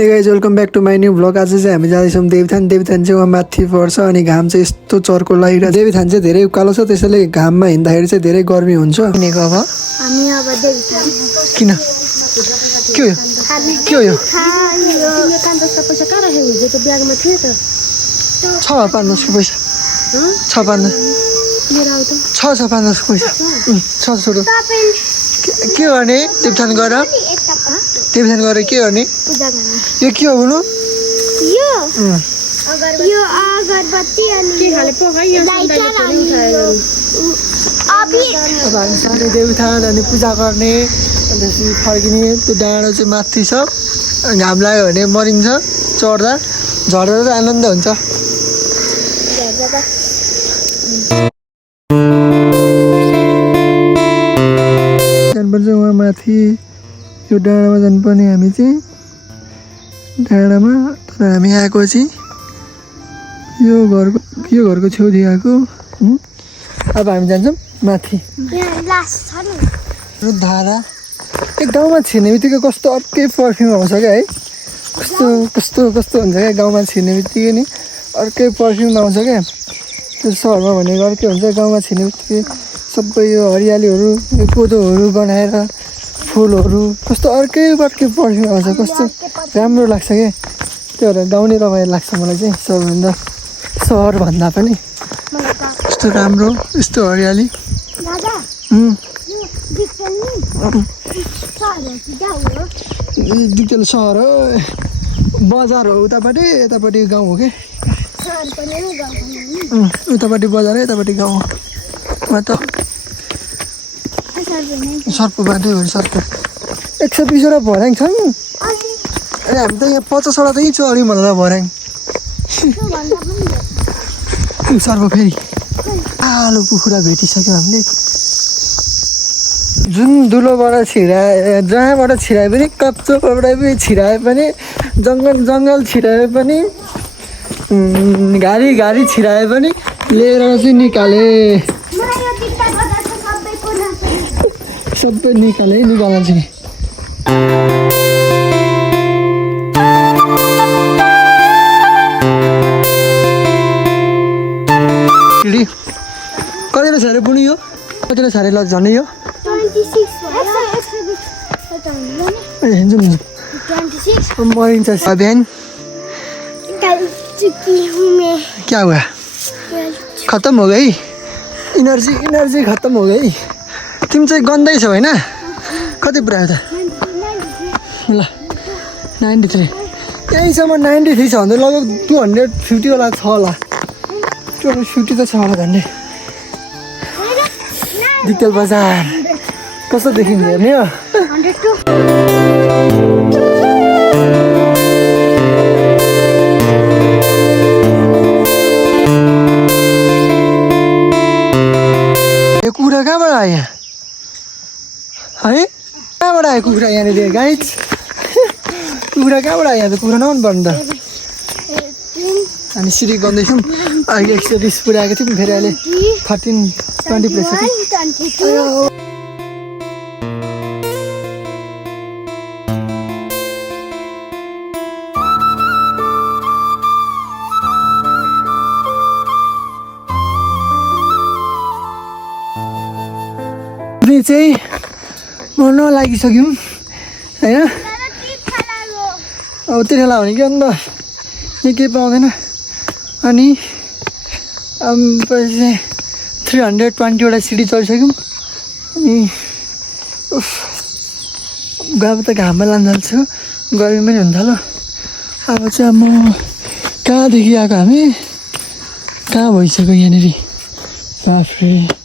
हे guys welcome back to my new vlog. आज चाहिँ हामी जाँदैछौँ देवीथान। देवीथान चाहिँ वहाँ माथि पर्छ अनि घाम चाहिँ यस्तो चर्को लागिरहेको। देवीथान चाहिँ धेरै उकालो छ, त्यसैले घाममा हिँड्दाखेरि चाहिँ धेरै गर्मी हुन्छ। किनेको अब हामी अब देवीथान किन के हो के हो यो पैसा कहाँ राखेको हिजो त ब्यागमा थियो त छ 500को पैसा छ 500 मेरो आउ त छ 500को पैसा छ छोडो। के गर्ने देवीथान गएर देवीथान गएर के गर्ने पूजा गर्ने। यो के हो हुनु यो अगरबत्ती अनि के खाले पोखा यो लाइटर अभी अब हामी सानो देवीथान अनि पूजा गर्ने अनि त्यसपछि फर्किने। त्यो डाँडो चाहिँ माथि छ, घाम लाग्यो भने मरिन्छ, चढ्दा झर्दा त आनन्द हुन्छ। जानुपर्छ उहाँ माथि यो डाँडामा जानुपर्ने हामी चाहिँ डाँडामा। तर हामी आएको चाहिँ यो घरको छेउदेखि आएको। अब हामी जान्छौँ माथि। धारा एक गाउँमा छिर्ने बित्तिकै कस्तो अर्कै पर्फ्युम आउँछ क्या है। कस्तो कस्तो कस्तो हुन्छ क्या गाउँमा छिर्ने बित्तिकै नि अर्कै पर्फ्युम आउँछ क्या। त्यो सहरमा भनेको अर्कै हुन्छ, गाउँमा छिर्ने बित्तिकै सबै यो हरियालीहरू यो कोदोहरू बनाएर फुलहरू कस्तो अर्कै पर्फ्युम आउँछ, कस्तो राम्रो लाग्छ क्या। त्यो भएर गाउँले रमाइलो लाग्छ मलाई चाहिँ सबभन्दा, सहरभन्दा पनि यस्तो राम्रो यस्तो हरियाली। डिटेल सहर हो, बजार हो उतापट्टि, यतापट्टि गाउँ हो क्या। उतापट्टि बजार हो, यतापट्टि गाउँ हो। उहाँ त सर्पो बाटो हो, सर्पो 120वटा भर्याङ छन्। ए हामी त यहाँ 50वटा त यहीँ चढ्यौँ भनेर भर्याङ। सर्पो फेरि आलो कुखुरा भेटिसक्यो हामीले। जुन दुलोबाट जहाँबाट छिराए पनि, कच्चोबाट पनि छिराए पनि, जङ्गल छिराए पनि, घारी छिराए पनि लिएर चाहिँ निकाले, सबै निकाल्छ नि। कतिले छारे पुग्ने यो, कतिले छारे लग्छ नि यो। मरिन्छ बिहान। क्या हुआ, खत्म हो गई इनर्जी खत्म हो गई। तिमी चाहिँ गन्दै छौ होइन। कति पुऱ्यायो त ल 93 यहीँसम्म 93 छ भने लगभग 250 वाला छ होला, 250 त छ होला झन्डै। डिटेल बजार कस्तो देखिन्छ हेर्ने हो। यो कुखुरा कहाँबाट आयो है, कहाँबाट आयो कुखुरा यहाँनिर गाइज। कुखुरा कहाँबाट आयो, यहाँ त कुखुरा नहुनु पर्ने त। हामी सिँढी गन्दैछौँ, अहिले 120 पुऱ्याएको थियौँ, फेरि अहिले 13-20 पुऱ्याइसक्यो। चाहिँ मर्न लागिसक्यौँ होइन। अब तिर्खाला भने कि अन्त यहाँ केही पाउँदैन। अनि पछि 320वटा सिडी चढिसक्यौँ। अनि गएको त घाममा लान्छ, गर्मी पनि हुन थाल्यो। अब चाहिँ म कहाँदेखि आएको, हामी कहाँ भइसक्यो यहाँनिर। बाफ्रे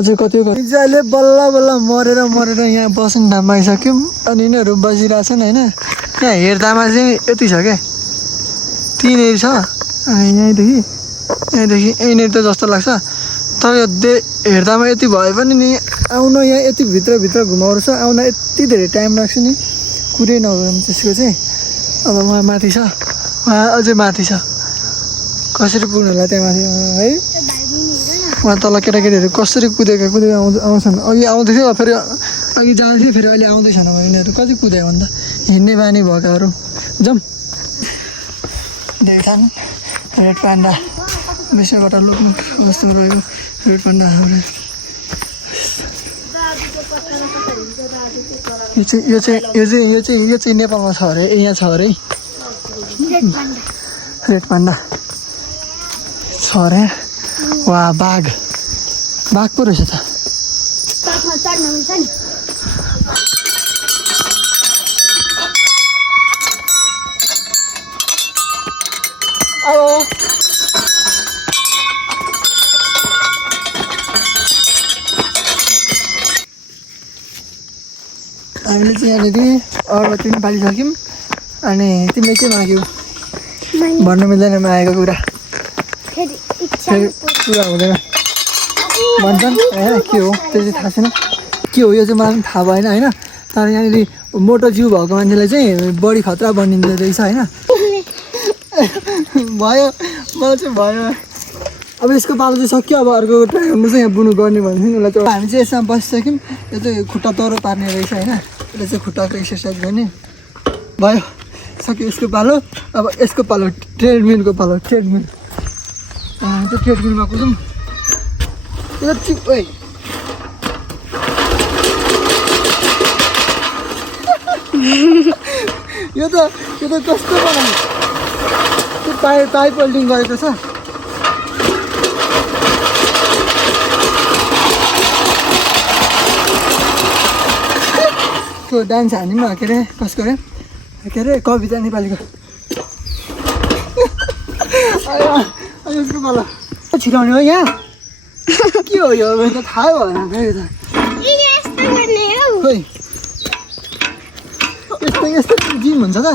अझै कति अहिले बल्ल मरेर यहाँ बस्ने ठाउँमा आइसक्यौँ। अनि यिनीहरू बसिरहेछन् होइन। यहाँ हेर्दामा चाहिँ यति छ क्या, तिनीहरू छ। अनि यहीँदेखि यहीँनिर त जस्तो लाग्छ, तर यो हेर्दामा यति भए पनि नि आउन यहाँ यति भित्र घुमाउनु छ, आउन यति धेरै टाइम लाग्छ नि, कुरै नगरौँ त्यसको चाहिँ। अब उहाँ माथि छ, उहाँ अझै माथि छ, कसरी पुग्नु होला त्यहाँ माथि है। उहाँ तल केटाकेटीहरू कसरी कुदेका आउँछन्। अघि आउँदै थियो, फेरि अघि जान्थ्यो फेरि अहिले आउँदैछ नभए यिनीहरू कति कुद्यो भन्दा हिँड्ने बानी भएकाहरू जाउँ देखान रेड पान्डा बेसैबाट लोक्नु कस्तो रह्यो रेड पान्डा यो चाहिँ नेपालमा छ अरे यहाँ छ अरे रेड पान्डा छ अरे वा बाघ पो रहेछ त हामीले चाहिँ यहाँनिर अगरबत्ती पनि पालिसक्यौँ अनि तिमीले के माग्यौ भन्नु मिल्दैन मागेको कुरा फेरि पुरा हुँदैन भन्छन् होइन के हो त्यो चाहिँ थाहा छैन के हो यो चाहिँ मलाई पनि थाहा भएन होइन तर यहाँनिर मोटो जिउ भएको मान्छेलाई चाहिँ बढी खतरा बनिँदो रहेछ होइन भयो मलाई चाहिँ भयो अब यसको पालो चाहिँ सक्यो अब अर्को ट्राई गर्नु चाहिँ यहाँ बुनु गर्ने भन्छु नि उसलाई चाहिँ हामी चाहिँ यसमा बसिसक्यौँ यो चाहिँ खुट्टा तरो पार्ने रहेछ होइन यसले चाहिँ खुट्टाको एक्सर्साइज गर्ने भयो सक्यो यसको पालो अब यसको पालो ट्रेडमिलको पालो ट्रेडमिल त्यो ट्रेडमिलमा कुदौँ यो ठिक ओइ यो त कस्तो बनायो त्यो पाइप वेल्डिङ गरेको छ त्यो डान्स हान्यौँ के अरे कसको अरे के अरे कविता नेपालीको यसको पालो छिराउने हो यहाँ के हो यो त थाहा भएन खोइ यस्तो जिम हुन्छ त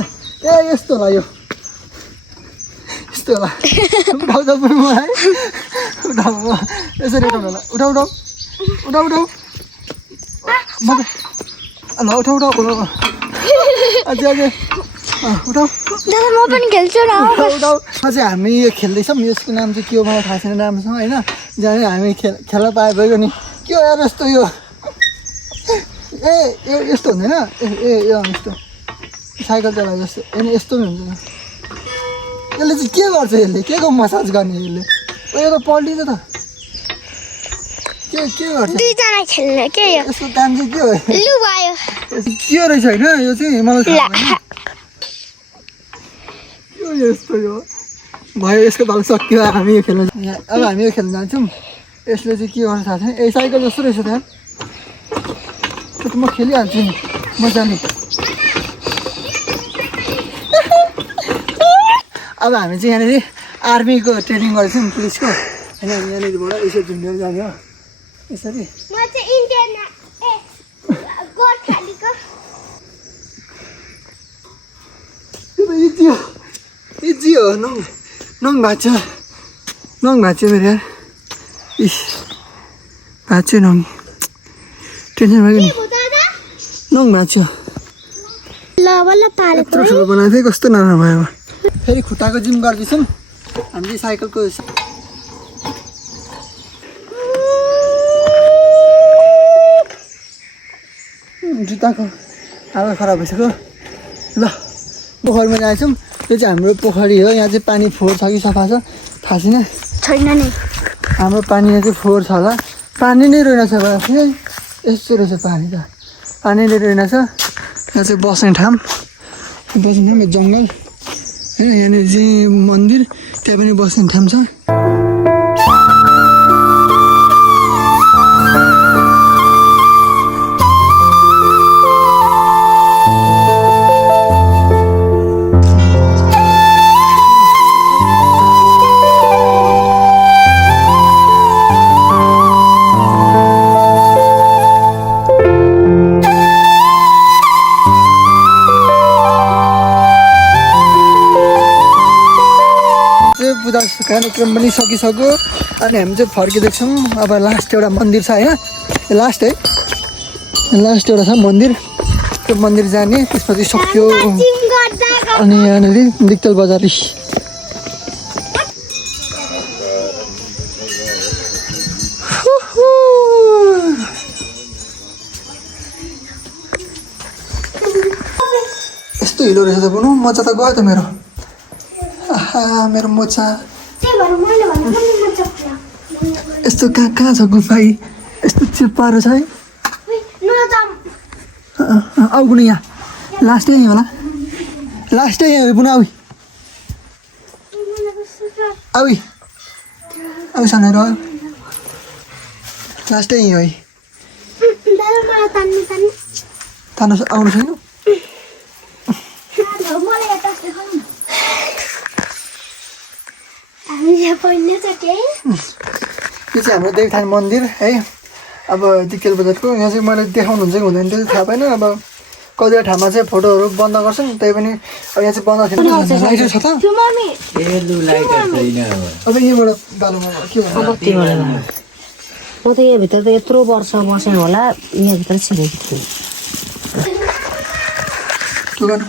ए यस्तो होला यो यस्तो होला उठाउँदा पनि मलाई उठाउ यसरी उठाउनु होला उठाउ म त ल उठाउ अझै उठाउ म पनि खेल्छु न उठाउ अझै हामी यो खेल्दैछौँ यसको नाम चाहिँ के हो मलाई थाहा छैन राम्रोसँग होइन जाने हामी खेल्न पाए भयो नि के हो यार यस्तो यो ए यस्तो हुँदैन यस्तो साइकल चलाए जस्तो होइन यस्तो पनि हुन्छ यसले चाहिँ के गर्छ यसले के को मसाज गर्ने यसले यो त पल्टिन्छ त के गर्छ दुईजना खेल्ने के यो यसको काम चाहिँ के हो लु भयो के रहेछ होइन यो चाहिँ मलाई थाहा भएन यस्तो यो भयो यसको पालो सक्यो हामी यो खेल्न अब हामी यो खेल्न जान्छौँ यसले चाहिँ के गर्छ थाहा छैन ए साइकल जस्तो रहेछ त म खेलिहाल्छु नि म जाने अब हामी चाहिँ यहाँनिर आर्मीको ट्रेनिङ गर्छौँ पुलिसको होइन यहाँनिरबाट यसो झुन्डेर जाने हो यसरी म चाहिँ इन्डियन गोर्खालीको इजी हो नङ भाँच्यो मेरो यार इस भाँच्यो नङ टेन्सन भयो नि नङ भाँच्यो ल बल्ल पालेको यत्रो ठुलो बनाएको थिएँ कस्तो नराम्रो भयो अब फेरि खुट्टाको जिम गर्दैछौँ हामीले साइकलको जुत्ताको हावा खराब भइसक्यो ल पोखरीमा जान्छौँ यो चाहिँ हाम्रो पोखरी हो यहाँ चाहिँ पानी फोहोर छ कि सफा छ थाहा छैन नि हाम्रो पानी यहाँ चाहिँ फोहोर छ होला पानी नै रहेनछ फेरि यस्तो रहेछ पानी त पानी नै रहेनछ यहाँ चाहिँ बस्ने ठाउँ जङ्गल होइन यहाँनिर चाहिँ मन्दिर त्यहाँ पनि बस्ने ठाउँ छ कार्यक्रम पनि सकिसक्यो अनि हामी चाहिँ फर्किँदैछौँ अब लास्ट एउटा मन्दिर छ होइन लास्ट एउटा छ मन्दिर त्यो मन्दिर जाने त्यसपछि सक्यो अनि यहाँनिर दिक्तल बजारी कस्तो हिलो रहेछ त बुनु मोचा त गयो त मेरो आहा मेरो मोचा यस्तो कहाँ कहाँ छ गुफाई यस्तो चिप्पाहरू छ है आऊ बुनु यहाँ लास्टै यहीँ होला लास्टै यहीँ हो बुनु आऊ आऊ आऊ सानोहरू आऊ लास्टै यहीँ हो है तान्नु आउनु छैन यो चाहिँ हाम्रो देवथान मन्दिर है अब दिकेल बजारको यहाँ चाहिँ मैले देखाउनुहुन्छ कि हुँदैन त्यो थाहा पाएन अब कतिवटा ठाउँमा चाहिँ फोटोहरू बन्द गर्छन् त्यही पनि अब यहाँ चाहिँ बन्द थिएन लाइटर छ त अब यहीँबाट बालुमा के भन्नु म त यहाँभित्र त यत्रो वर्ष बसेँ होला यहाँभित्र छिरेको थिएँ के गर्नु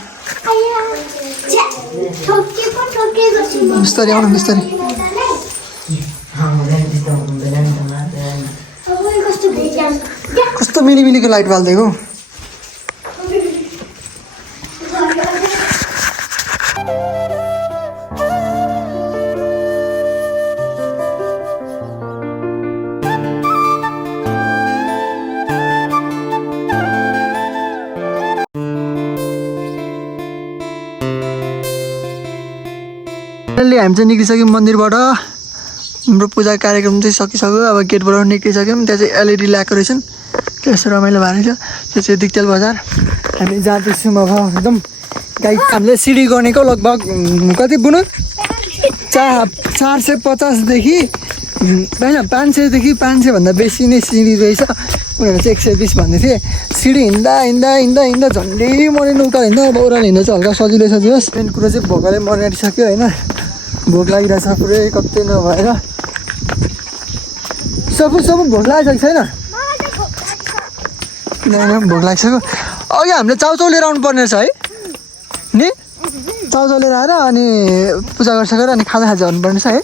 बिस्तारै आउनु बिस्तारै कस्तो मिलीमिलीको लाइट बाल्दिएको हामी चाहिँ निक्लिसक्यौँ मन्दिरबाट हाम्रो पूजा कार्यक्रम चाहिँ सकिसक्यो अब गेटबाट निक्लिसक्यौँ त्यहाँ चाहिँ एलइडी ल्याएको रहेछन् त्यस्तो रमाइलो भएको रहेछ त्यो चाहिँ दिक्तेल बजार हामी जाँदैछौँ अब एकदम गाई हामीले सिडी गर्नेको लगभग कति बुनु 450देखि होइन 500देखि 500भन्दा बेसी नै सिडी रहेछ उनीहरू चाहिँ 120 भन्दै थिए सिडी हिँड्दा हिँड्दा हिँड्दा हिँड्दा झन्डै मरेन उकालो हिँड्दा अब ओह्रालो हिँड्दा चाहिँ हल्का सजिलो सजिलोस् मेन कुरो चाहिँ भोकले मरिसक्यो होइन भोक लागिरहेछ पुरै कतै नभएर सबै भोक लागिसकेको छैन भोक लागिसक्यो अघि हामीले चाउचाउ लिएर आउनु पर्ने रहेछ है नि चाउचाउ लिएर आएर अनि पूजा गरिसकेर अनि खाजा आउनुपर्ने छ है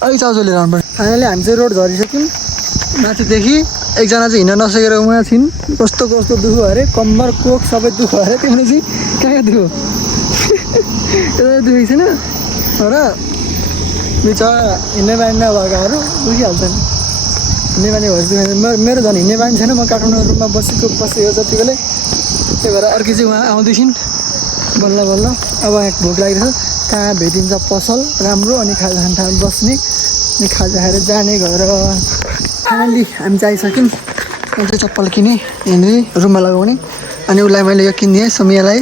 अलिक चाउचाउ लिएर आउनुपर्ने फाइनली हामी चाहिँ रोड झरिसक्यौँ माथिदेखि एकजना चाहिँ हिँड्न नसकेर उहाँ छिन् कस्तो कस्तो दुःख अरे कम्मर कोक सबै दुःख अरे तिमीले चाहिँ कहाँ कहाँ दुःख एउटा दुखेको छैन र बिचरा हिँड्ने बानी नभएकाहरू दुखिहाल्छन् हिँड्ने बानी भएपछि मेरो झन् हिँड्ने बानी छैन म काठमाडौँ रुममा बसेको जति बेलै त्यही भएर अर्को चाहिँ उहाँ आउँदैछिन् बल्ल बल्ल अब यहाँ भोक लागिरहेछ कहाँ भेटिन्छ पसल राम्रो अनि खाजा खाने ठाउँ बस्ने अनि खाजा खाएर जाने घर फाइनली हामी चाहिँ आइसक्यौँ अनि चाहिँ चप्पल किनेँ यहाँनिर रुममा लगाउने अनि उसलाई मैले यो किनिदिएँ सोफियालाई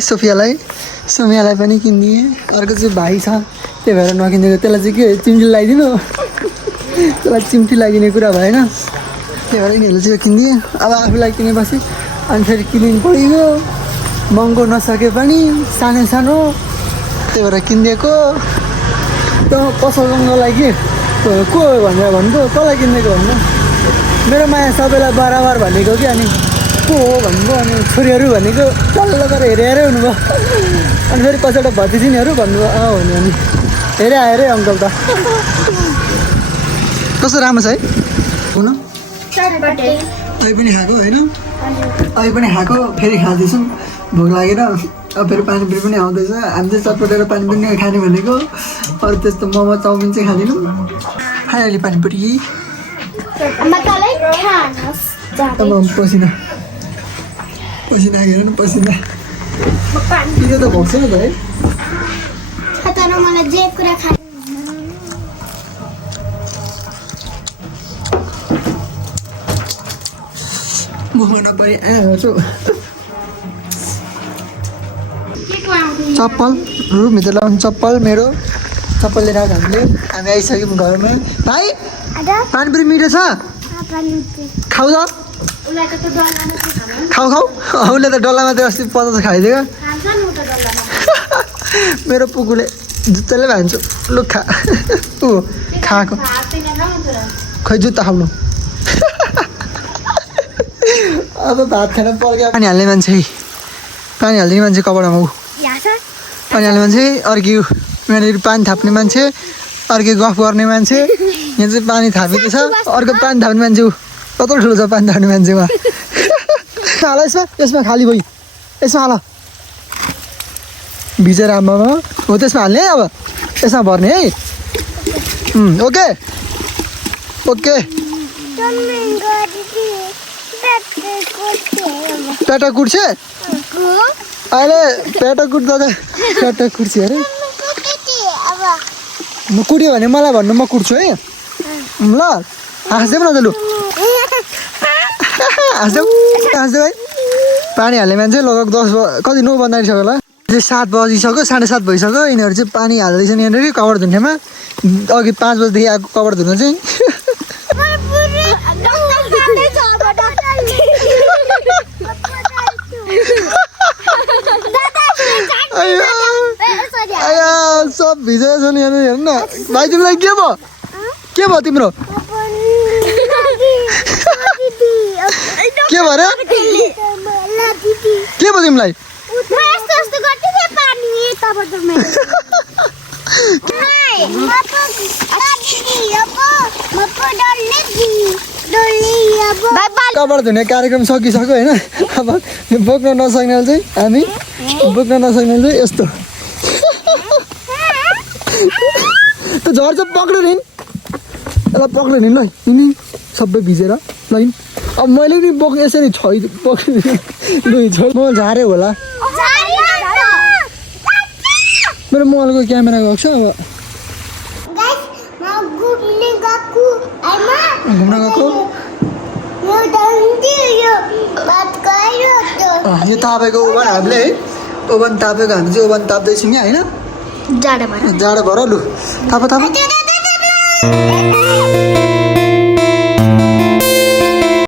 पनि किनिदिएँ अर्को चाहिँ भाइ छ त्यही भएर नकिनेको त्यसलाई चाहिँ के चिम्टी लगाइदिनु त्यसलाई चिम्टी लगाइदिने कुरा भएन त्यही भएर यिनीहरूले चाहिँ यो किनिदिएँ अब आफूलाई किनेपछि अनि फेरि किनिनु पऱ्यो महँगो नसके पनि सानो सानो त्यही भएर किनिदिएको त पसल महँगोलाई के को भनेर भन्नु कसलाई किनिदिएको भन्नु मेरो माया सबैलाई बराबर भनेको कि अनि को हो भन्नुभयो अनि छोरीहरू भनेको चल्ल गरेर हेरेरै हुनुभयो अनि फेरि पछाडि भतिजिनीहरू भन्नुभयो भन्यो अनि हेरे अङ्कल त कस्तो राम्रो छ है हुन अहिले पनि खाएको होइन अहिले पनि खाएको फेरि खाँदैछौँ भोक लागेर अब फेरि पानीपुरी पनि आउँदैछ हामी चाहिँ चटपटेर पानीपुरी नै खाने भनेको अरू त्यस्तो मोमो चाउमिन चाहिँ खाँदैनौँ फाइनली पानीपुरी पसिना हेर न पसिना पिरो त भएको छैन त है मुखमा नपरि आउँछु चप्पलहरू भित्र लगाउनु चप्पल मेरो चप्पल लिएर आएको हामी आइसक्यौँ घरमा भाइ पानीपुरी मिठो छ खाऊ त खाऊ उसले त डल्ला मात्रै अस्ति 50 खाइदियो मेरो पुकुले जुत्ताले भान्छु लु खा ऊ खाएको खै जुत्ता खाउनु अब भात खान पर्यो पानी हाल्ने मान्छे हालिदिने मान्छे कपडामा ऊ पानी हाल्ने मान्छे अर्की यहाँनिर पानी थाप्ने मान्छे अर्कै गफ गर्ने मान्छे यहाँ चाहिँ पानी थापेको छ अर्को पानी थाप्ने मान्छे ऊ कत्रो ठुलो छ पानी थाप्ने मान्छेमा हाल यसमा खाली भयो यसमा हाल भिजेर आमामा हो त्यसमा हाल्ने है अब यसमा भर्ने है ओके ओके पेटा कुट्छ अहिले पेटा कुट्दा त पेटा कुट्छ अरे म कुट्यो भने मलाई भन्नु म कुट्छु है ल हाँस्दै न त लु हाँस्दै है पानी हाल्ने मान्छे लगभग 10 कति 9 बज्दाखेरि होला 7 बजिसक्यो 7:30 भइसक्यो यिनीहरू चाहिँ पानी हाल्दैछन् यहाँनिर कवर धुनेमा अघि 5 बजीदेखि आएको कवर धुन चाहिँ सब भिजेको छ नि यहाँनिर हेर्नु न भाइ तिमीलाई के भयो तिम्रो के भयो रे के भयो तिमीलाई कपडा धुने कार्यक्रम सकिसक्यो होइन अब बोक्न नसक्नेले चाहिँ हामी बोक्न नसक्नेले चाहिँ यस्तो त्यो झर्छ पक्रियो नि यसलाई पक्रियो नि ल यिनी सबै भिजेर ल अब मैले नि बोक्ने यसरी पक्रिदिनु म झारे होला मेरो मोबाइलको क्यामेरा गएको छ अब घुम्न गएको यो तापेको ओभन हामीले है ओभन तापेको हामी चाहिँ ओभन ताप्दैछौँ यहाँ होइन जाडो भएर लु ताप